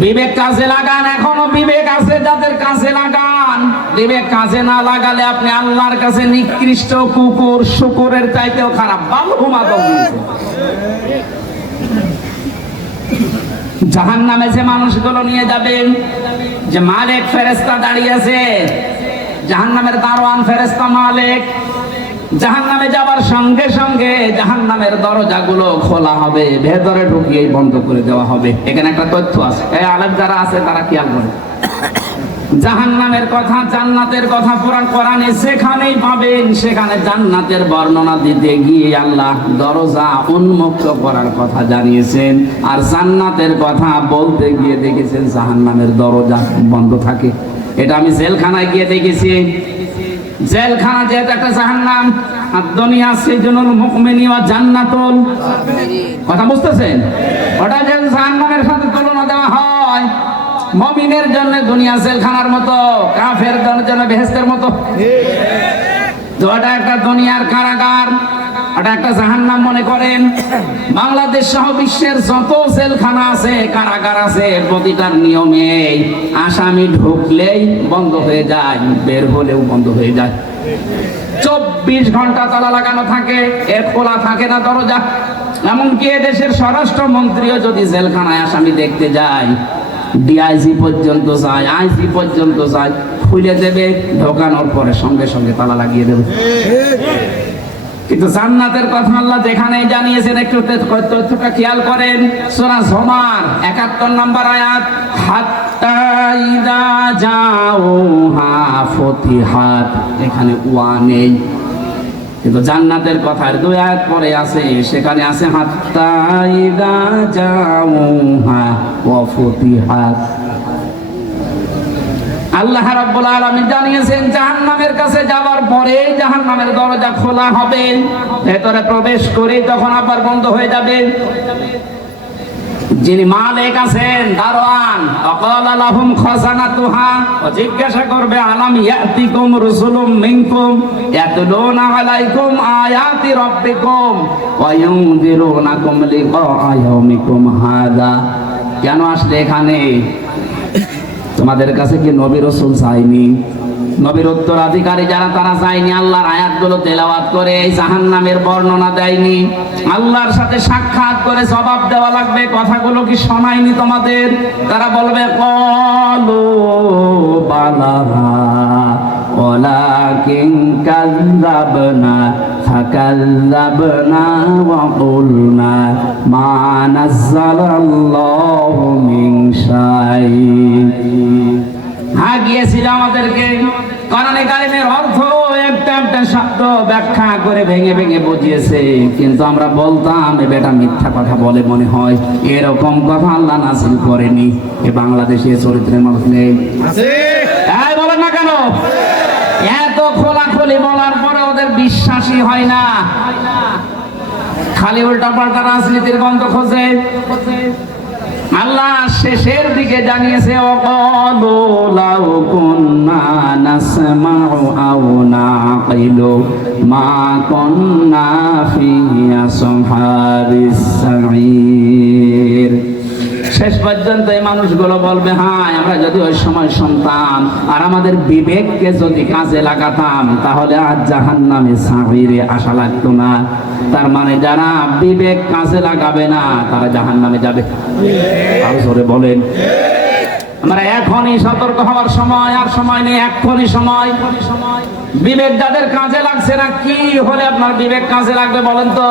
বিবেক কাজে লাগান, এখনো বিবেক আছে যাদের কাজে লাগান। বিবেক কাজে না লাগালে আপনি আল্লাহর কাছে নিকৃষ্ট কুকুর, শুকুরের চাইতেও খারাপ বালহুমা দিয়েছে। জাহান্নামে যে মানুষগুলো নিয়ে যাবেন, যে মালিক ফেরেশতা দাঁড়িয়ে আছে, জাহান্নামের দারোয়ান ফেরেশতা মালিক, জাহান্নামে যাবার সঙ্গে সঙ্গে জাহান্নামের দরজাগুলো খোলা হবে, ভেতরে ঢুকিয়ে বন্ধ করে দেওয়া হবে। এখানে একটা তথ্য আছে, এই আলেম যারা আছে তারা খেয়াল করে। জাহান্নামের কথা, জান্নাতের কথা কোরআনে সেখানেই পাবেন। সেখানে জান্নাতের বর্ণনা দিতে গিয়ে আল্লাহ দরজা উন্মুক্ত করার কথা জানিয়েছেন, আর জান্নাতের কথা বলতে গিয়ে দেখেছেন জাহান্নামের দরজা বন্ধ থাকে। এটা আমি জেলখানায় গিয়ে দেখেছি। জেলখানা যেহেতু একটা জাহান্নাম, আর দুনিয়া সিজনুল মুমিনি ওয়া জান্নাতুল, কথা বুঝতেছেন? ওটা যে জাহান্নামের সাথে তুলনা দেওয়া হয়, মুমিনের জন্য দুনিয়া জেলখানার মতো, কাফেরদের জন্য বেহেশতের মতো। তো ওটা একটা দুনিয়ার কারাগার, ওটা একটা জাহান্নাম মনে করেন। বাংলাদেশ সহ বিশ্বের যত জেলখানা আছে, কারাগার আছে, প্রতিটার নিয়মে আসামি ঢুকলেই বন্ধ হয়ে যায়, বের হলেও বন্ধ হয়ে যায়। 24 ঘন্টা তালা লাগানো থাকে, এর খোলা থাকে না দরজা। এমনকি দেশের স্বরাষ্ট্রমন্ত্রীও যদি জেলখানায় আসামি দেখতে যায়, ডিআইজি পর্যন্ত যায়, আইজি পর্যন্ত যায়, খুলে দেবে, ঢোকানোর পরে সঙ্গে সঙ্গে তালা লাগিয়ে দেবে। কিন্তু জান্নাতের কথা আল্লাহ যেখানে জানিয়েছেন, একটু তথ্যটা খেয়াল করেন। সূরা জুমার 71 নম্বর আয়াত, হাত্তা ইযা জাউহা ফুতিহাত, এখানে ওয়া নেই, কিন্তু জান্নাতের কথার 2 আয়াত পরে আছে, সেখানে আছে হাত্তা ইযা জাউহা ওয়া ফুতিহাত। আল্লাহ রাব্বুল আলামিন জানিয়েছেন জাহান্নামের কাছে যাওয়ার পরে জাহান্নামের দরজা খোলা হবে, ভেতরে প্রবেশ করে তখন আবার বন্ধ হয়ে যাবে। যিনি মালিক আছেন, দারোয়ান, আকালা লাহুম খাজানাতুহা, জিজ্ঞাসা করবে আলাম ইয়াতিকুম রাসূলুম মিনকুম ইয়াতলুনা আলাইকুম আয়াতি রাব্বিকুম ওয়া ইউনযিরুনাকুম লিকা ইয়াউমিকুম হাদা। কেন আসলে এখানে? তোমাদের কাছে কি নবী রাসূল চাইনি? নবীর উত্তরাধিকারী যারা, তারা চাইনি আল্লাহর আয়াতগুলো তেলাওয়াত করে এই জাহান্নামের বর্ণনা দেয়নি? আল্লাহর সাথে সাক্ষাৎ করে জবাব দেওয়া লাগবে, কথাগুলো কি শোনায়নি তোমাদের? তারা বলবে ক্বালু বালা ওয়ালাকিন কাযযাবনা ফাকাযযাবনা ওয়া কুলনা মা নাযালাল্লাহু মিন শাই। গিয়েছিল আমাদেরকে কোরআনে কারিমের অর্থ একটা একটা শব্দ ব্যাখ্যা করে ভেঙে ভেঙে বুঝিয়েছে, কিন্তু আমরা বলতাম এ বেটা মিথ্যা কথা বলে মনে হয়। এরকম কথা আল্লাহ নাযিল করেনি। এ বাংলাদেশে চরিত্রের মানুষ নেই, তাই বলেন না কেন? এত খোলাখুলি বলার পরে ওদের বিশ্বাসই হয় না, খালি উল্টা পাল্টা রাজনীতির গন্ধ খোঁজে। আল্লাহ শেষের দিকে জানিয়েছে ওয়াকালু লাউ কুন্না নাসমাউ আও নাকিলু মা কুন্না ফি আসহাবিস সাঈর। শেষ পর্যন্ত এই মানুষগুলো বলবে, হ্যাঁ আমরা যদি ওই সময় শুনতাম আর আমাদের বিবেককে যদি কাজে লাগাতাম, তাহলে আজ জাহান্নামে সাঈরে আসা লাগতো না। তার মানে যারা বিবেক কাজে লাগাবে না তারা জাহান্নামে যাবে। আরো জোরে বলেন। আমরা এখনই সতর্ক হওয়ার সময়, আর সময় নেই, এখনই সময়। বিবেক যাদের কাজে লাগছে না, কি হলে আপনার বিবেক কাজে লাগবে বলেন তো?